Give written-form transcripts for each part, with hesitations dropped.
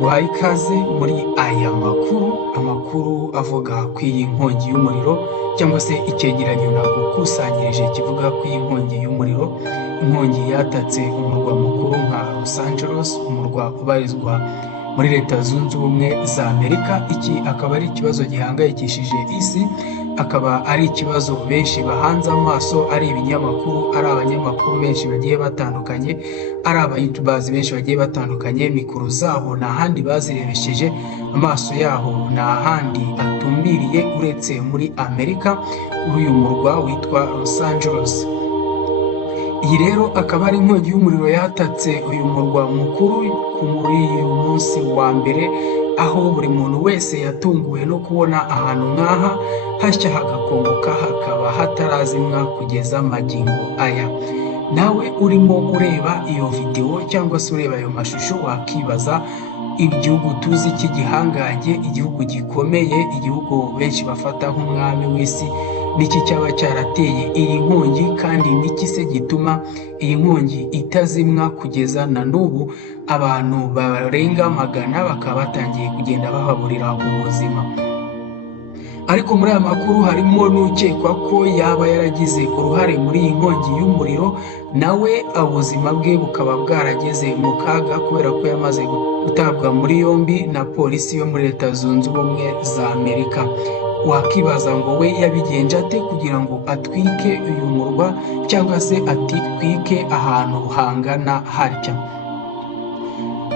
guhaye ikaze muri aya amakuru avuga ku iyi nkongi y'umuriro cyangwa se icyegeranyo nagukusanyirije kivuga ku iyi nkongi y'umuriro. Inkongi yatatse umurwa mukuru nka Los Angeles, umurwa ubarizwa muri Leta Zunze Ubumwe za Amerika. Iki akaba ari ikibazo gihangayikishije isi, akaba ari ikibazo benshi bahanze amaso, ari ibinyamakuru, ari abanyamakuru benshi bagiye batandukanye, ari abayutubers benshi bagiye batandukanye. Mikoro zabo nta handi bazirebesheje, amaso yaho nta handi atumbiriye uretse muri Amerika, kuri uyu murwa witwa Los Angeles. Iyi rero akaba ari inkongi y'umuriro yatatse uyu murwa mukuru muri uyu munsi wa mbere, aho buri muntu wese yatunguwe no kubona ahantu nk'aha hashya hagakongoka, hakaba hatarazimwa kugeza magingo aya. Nawe urimo ureba iyo videwo cyangwa se ureba ayo mashusho, wakibaza igihugu tuzi cy'igihangange, igihugu gikomeye, igihugu benshi bafata nk'umwami w'isi, niki cyaba cyarateye iyi nkongi, kandi niki se gituma iyi nkongi itazimwa kugeza na n'ubu abantu barenga magana bakaba batangiye kugenda bahaburira ubuzima. Ariko muri aya makuru harimo n'ukekwa ko yaba yaragize uruhare muri iyi nkongi y'umuriro, nawe ubuzima bwe bukaba bwarageze mu kaga kubera ko yamaze gutabwa muri yombi na polisi yo muri Leta Zunze Ubumwe za Amerika. Wakibaza ngo we yabigenje ate kugira ngo atwike uyu murwa cyangwa se atwike ahantu hangana hatya?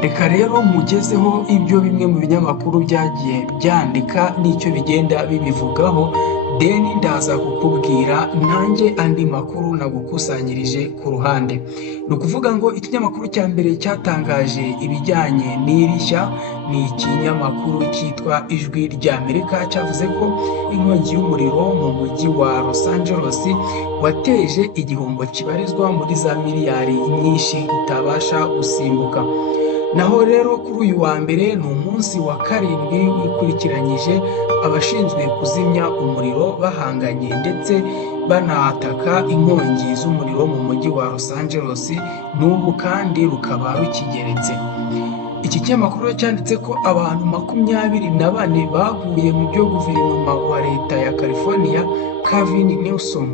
Reka rero mugezeho ibyo bimwe mu binyamakuru byagiye byandika n'icyo bigenda bibivugaho, deni ndaza kukubwira nanjye andi makuru nagukusanyirije ku ruhande. Ni ukuvuga ngo ikinyamakuru cya mbere cyatangaje ibijyanye n'irishya ni ikinyamakuru cyitwa Ijwi ry'Amerika, cyavuze ko inkongi y'umuriro mu mujyi wa Los Angeles wateje igihombo kibarizwa muri za miliyari nyinshi utabasha gusimbuka. Naho rero kuri uyu wa mbere ni umunsi wa karindwi wikurikiranyije abashinzwe kuzimya umuriro bahanganye ndetse banataka inkongi z'umuriro mu mujyi wa Los Angeles, n'ubu kandi rukaba rukigeretse. Iki kinyamakuru cyanditse ko abantu 24 baguye mu byo guverinoma wa leta ya California Gavin Newsom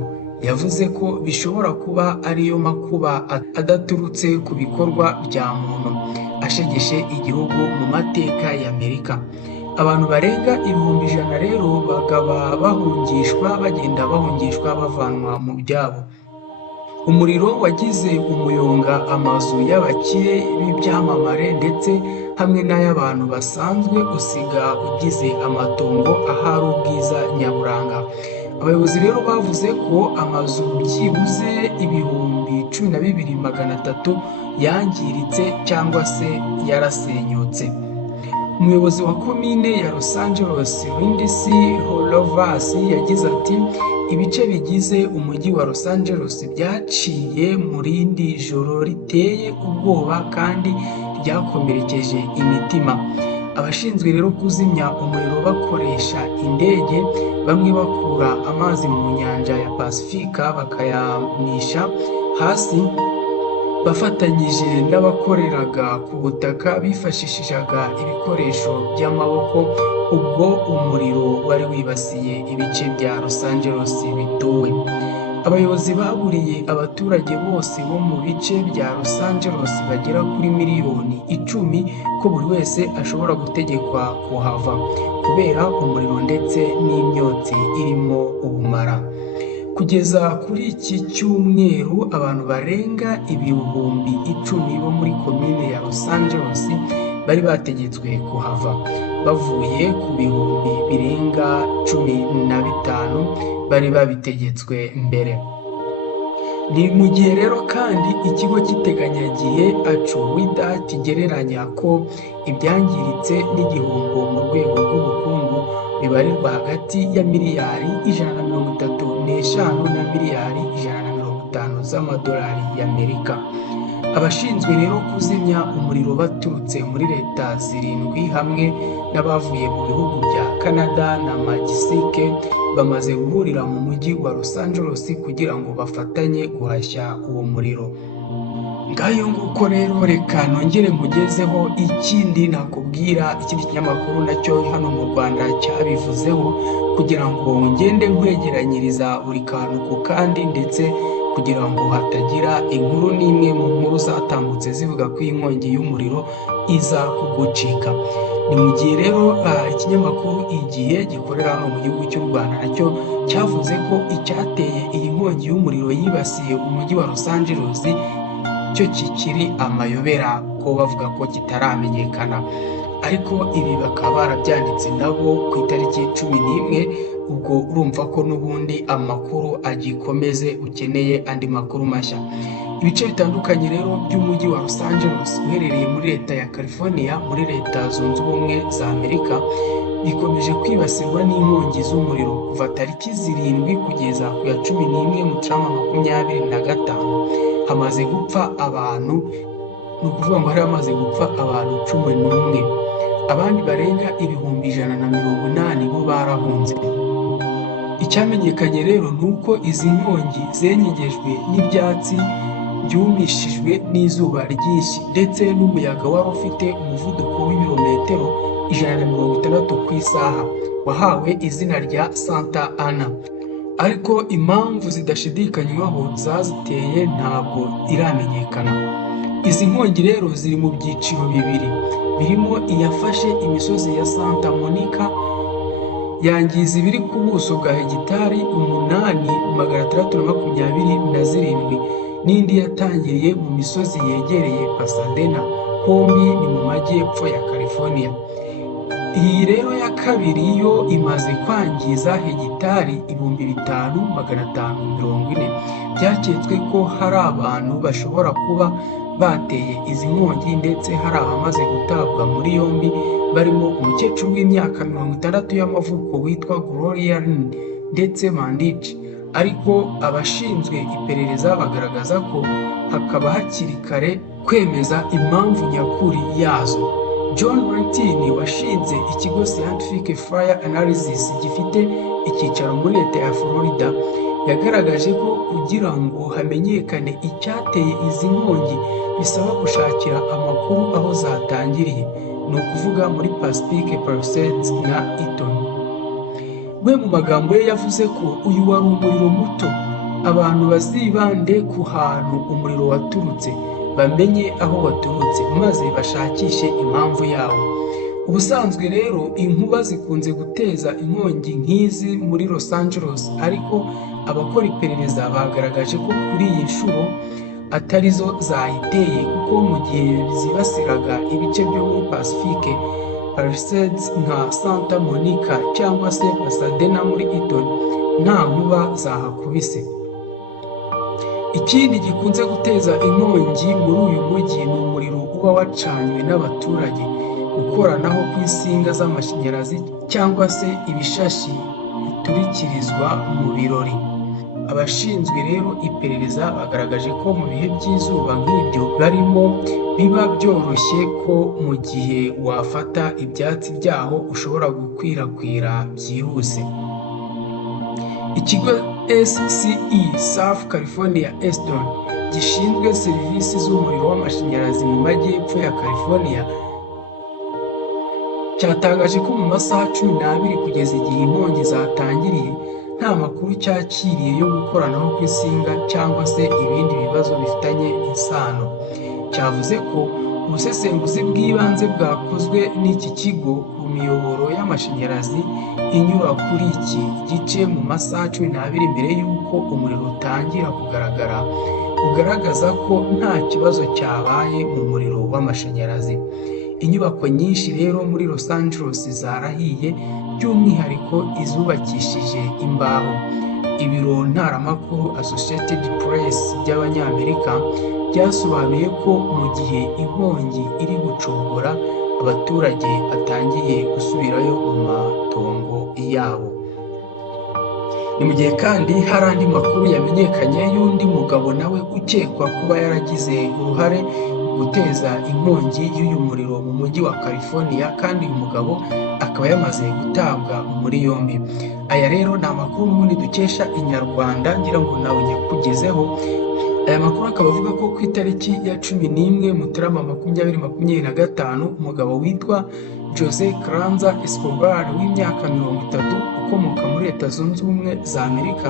yavuze ko bishobora kuba ariyo makuba adaturutse ku bikorwa bya muntu ashegeshe igihugu mu mateka ya Amerika. Abantu barenga 100,000 rero bakaba bagenda bahungishwa bavanwa mu byabo. Umuriro wagize umuyonga amazu y'abakire b'ibyamamare ndetse hamwe n'ay'abantu basanzwe, usiga ugize amatongo ahari ubwiza nyaburanga. Abayobozi rero bavuze ko amazu byibuze 12,300 yangiritse cyangwa se yarasenyutse. Umuyobozi wa komine ya Los Angeles Lindsay Holovas yagize ati ibice bigize umujyi wa Los Angeles byaciye mu rindi joro riteye ubwoba kandi ryakomerekeje imitima. Abashinzwe rero kuzimya umuriro bakoresha indege, bamwe bakura amazi mu nyanja ya Pasifika bakayamisha hasi, bafatanyije n'abakoreraga ku butaka bifashishaga ibikoresho by'amaboko ubwo umuriro wari wibasiye ibice bya Los Angeles bituwe. Abayobozi baburiye abaturage bose bo mu bice bya Los Angeles bagera kuri miliyoni 10 ko buri wese ashobora gutegekwa kuhava kubera umuriro ndetse n'imyotsi irimo ubumara. Kugeza kuri iki cyumweru abantu barenga 10,000 bo muri komine ya Los Angeles bari bategetswe kuhava, bavuye ku bihumbi birenga 15 bari babitegetswe mbere. Ni mu gihe rero kandi ikigo cy'iteganyagihe ACUWIDA kigereranya ko ibyangiritse n'igihombo mu rwego rw'ubukungu bibarirwa hagati ya miliyari 135 na miliyari 150 z'amadolari y'Amerika. Abashinzwe rero kuzimya umuriro baturutse muri leta 7 hamwe n'abavuye mu bihugu bya Canada na Mexique bamaze guhurira mu mujyi wa Los Angeles kugira ngo bafatanye guhashya uwo muriro. Ngayo nguko rero reka nongere nkugezeho ikindi nakubwira, ikindi kinyamakuru nacyo hano mu Rwanda cyabivuzeho, kugira ngo ngende nkwegeranyiriza buri kantu ku kandi, ndetse kugira ngo hatagira inkuru n'imwe mu nkuru zatambutse zivuga ko iyi nkongi y'umuriro iza kugucika. Ni mu gihe rero ikinyamakuru Igihe gikorera hano mu gihugu cy'u Rwanda nacyo cyavuze ko icyateye iyi nkongi y'umuriro yibasiye umujyi wa Los Angeles cyo kikiri amayobera, ko bavuga ko kitaramenyekana. Ariko ibi bakaba barabyanditse nabo ku itariki 11, ubwo urumva ko n'ubundi amakuru agikomeze, ukeneye andi makuru mashya. Ibice bitandukanye rero by'umujyi wa Los Angeles uherereye muri leta ya California muri leta zunze ubumwe za Amerika bikomeje kwibasirwa n'inkongi z'umuriro kuva tariki 7 kugeza ku ya 11 Mutarama 2025. Hamaze gupfa abantu, ni ukuvuga ngo hari hamaze gupfa abantu 11, abandi barenga ibihumbi 180 bo barahunze. Icyamenyekanye rero ni uko izi nkongi zenyegejwe n'ibyatsi byumishijwe n'izuba ryinshi, ndetse n'umuyaga wari ufite umuvuduko w'ibirometero 160 ku isaha, wahawe izina rya Santa Ana. Ariko impamvu zidashidikanywaho zaziteye ntabwo iramenyekana. Izi nkongi rero ziri mu byiciro bibiri, birimo iyafashe imisozi ya Santa Monica yangiza ibiri ku buso bwa hegitari 8,627, n'indi yatangiriye mu misozi yegereye Pasadena, hombi ni mu majyepfo ya California. Iyi rero ya kabiri yo imaze kwangiza hegitari 5,540. Byaketswe ko hari abantu bashobora kuba bateye izi nkongi, ndetse hari abamaze gutabwa muri yombi, barimo umukecuru w'imyaka 60 y'amavuko witwa Gloria Lynn ndetse Mandich. Ariko abashinzwe iperereza bagaragaza ko hakaba hakiri kare kwemeza impamvu nyakuri yazo. John Martin washinze ikigo Scientific Fire Analysis gifite icyicaro muri leta ya Florida yagaragaje ko kugira ngo hamenyekane icyateye izi nkongi bisaba gushakira amakuru aho zatangiriye, ni ukuvuga muri Pacific Palisades na Eaton. We mu magambo ye yavuze ko uyu wari umuriro muto, abantu bazibande ku hantu umuriro waturutse, bamenye aho waturutse, maze bashakishe impamvu yawo. Ubusanzwe rero inkuba zikunze guteza inkongi nk'izi muri Los Angeles, ariko abakora iperereza bagaragaje ko kuri iyi nshuro atarizo zayiteye, kuko mu gihe zibasiraga ibice byo muri Pacific Palisades nka Santa Monica cyangwa se Pasadena muri Eaton, nta nkuba zahakubise. Ikindi gikunze guteza inkongi muri uyu mujyi ni umuriro uba wacanywe n'abaturage, gukoranaho kw'insinga z'amashanyarazi cyangwa se ibishashi biturikirizwa mu birori. Abashinzwe rero iperereza bagaragaje ko mu bihe by'izuba nk'ibyo barimo biba byoroshye ko mu gihe wafata ibyatsi byaho ushobora gukwirakwira byihuse. Ikigo SCE South California Edison gishinzwe serivisi z'umuriro w'amashanyarazi mu majyepfo ya California cyatangaje ko mu masaha 12 kugeza igihe inkongi zatangiriye nta makuru cyakiriye yo gukoranaho kw'insinga cyangwa se ibindi bibazo bifitanye isano. Cyavuze ko ubusesenguzi bw'ibanze bwakozwe n'iki kigo ku miyoboro y'amashanyarazi inyura kuri iki gice mu masaha 12 mbere y'uko umuriro utangira kugaragara, ugaragaza ko nta kibazo cyabaye mu muriro w'amashanyarazi. Inyubako nyinshi rero muri Los Angeles zarahiye, by'umwihariko izubakishije imbaho. Ibiro ntaramakuru Associated Press by'Abanyamerika byasobanuye ko mu gihe inkongi iri gucogora, abaturage batangiye gusubirayo mu matongo yabo. Ni mu gihe kandi hari andi makuru yamenyekanye y'undi mugabo nawe ukekwa kuba yaragize uruhare mu guteza inkongi y'uyu muriro mu mujyi wa California, kandi uyu mugabo akaba yamaze gutabwa muri yombi. Aya rero ni amakuru n'ubundi dukesha Inyarwanda, ngira ngo nawe nyakugezeho. Aya makuru akaba avuga ko ku itariki ya 11 Mutarama 2025 umugabo witwa Jose Carranza Escobar w'imyaka 30 ukomoka muri Leta Zunze Ubumwe za Amerika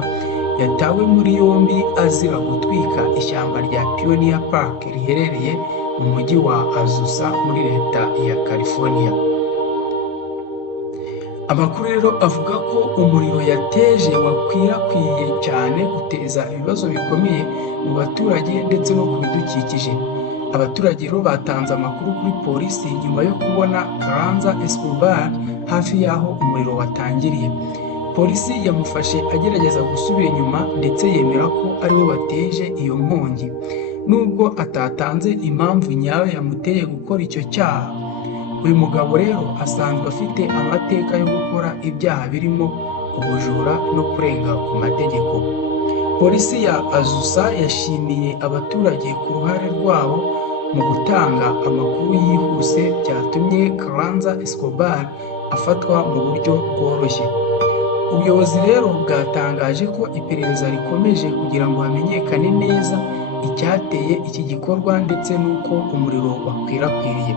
yatawe muri yombi azira gutwika ishyamba rya Pioneer Park riherereye mu mujyi wa Azusa muri Leta ya California. Amakuru rero avuga ko umuriro yateje wakwirakwiye cyane uteza ibibazo bikomeye mu baturage ndetse no ku bidukikije. Abaturage rero batanze amakuru kuri polisi nyuma yo kubona Carranza Escobar hafi y'aho umuriro watangiriye. Polisi yamufashe agerageza gusubira inyuma ndetse yemera ko ariwe wateje iyo nkongi. Nubwo atatanze impamvu nyayo yamuteye gukora icyo cyaha, uyu mugabo rero asanzwe afite amateka yo gukora ibyaha birimo ubujura no kurenga ku mategeko. Polisi ya Azusa yashimiye abaturage ku ruhare rwabo mu gutanga amakuru yihuse byatumye Carranza Escobar afatwa mu buryo bworoshye. Ubuyobozi rero bwatangaje ko iperereza rikomeje kugira ngo hamenyekane neza icyateye iki gikorwa ndetse n'uko umuriro wakwirakwiriye.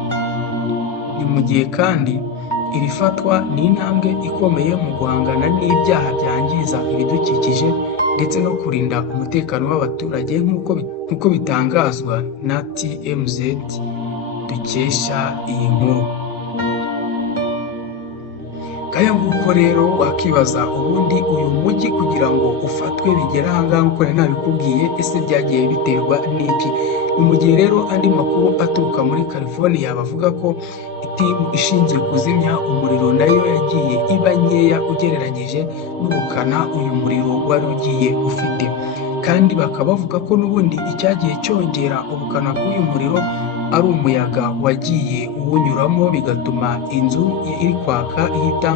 Ni mu gihe kandi iri fatwa ni intambwe ikomeye mu guhangana n'ibyaha byangiza ibidukikije ndetse no kurinda umutekano w'abaturage nk'uko bitangazwa na TMZ dukesha iyi nkuru. Kaya nguko rero wakibaza ubundi uyu mujyi kugira ngo ufatwe bigera ahangaha nk'uko nabikubwiye, ese byagiye biterwa n'iki? Ni mu gihe rero andi makuru aturuka muri California bavuga ko itimu ishinzwe kuzimya umuriro nayo yagiye iba nkeya ugereranyije n'ubukana uyu muriro wari ugiye ufite, kandi bakaba bavuga ko n'ubundi icyagiye cyongera ubukana bw'uyu muriro ari umuyaga wagiye uwunyuramo bigatuma inzu iri kwaka ihita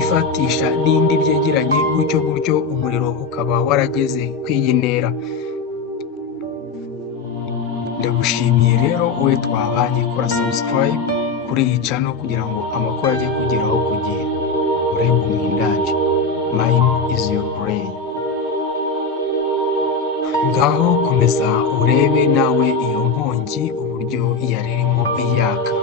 ifatisha n'indi byegeranye, gutyo umuriro ukaba warageze kw'iyi ntera. Ndagushimiye rero wowe twabanye, kora subscribe kuri iyi channel kugira ngo amakuru ajye kugeraho ku gihe. Urebe umwindanje, mine is your brain. Ngaho komeza urebe nawe iyo nkongi uburyo yari irimo yaka.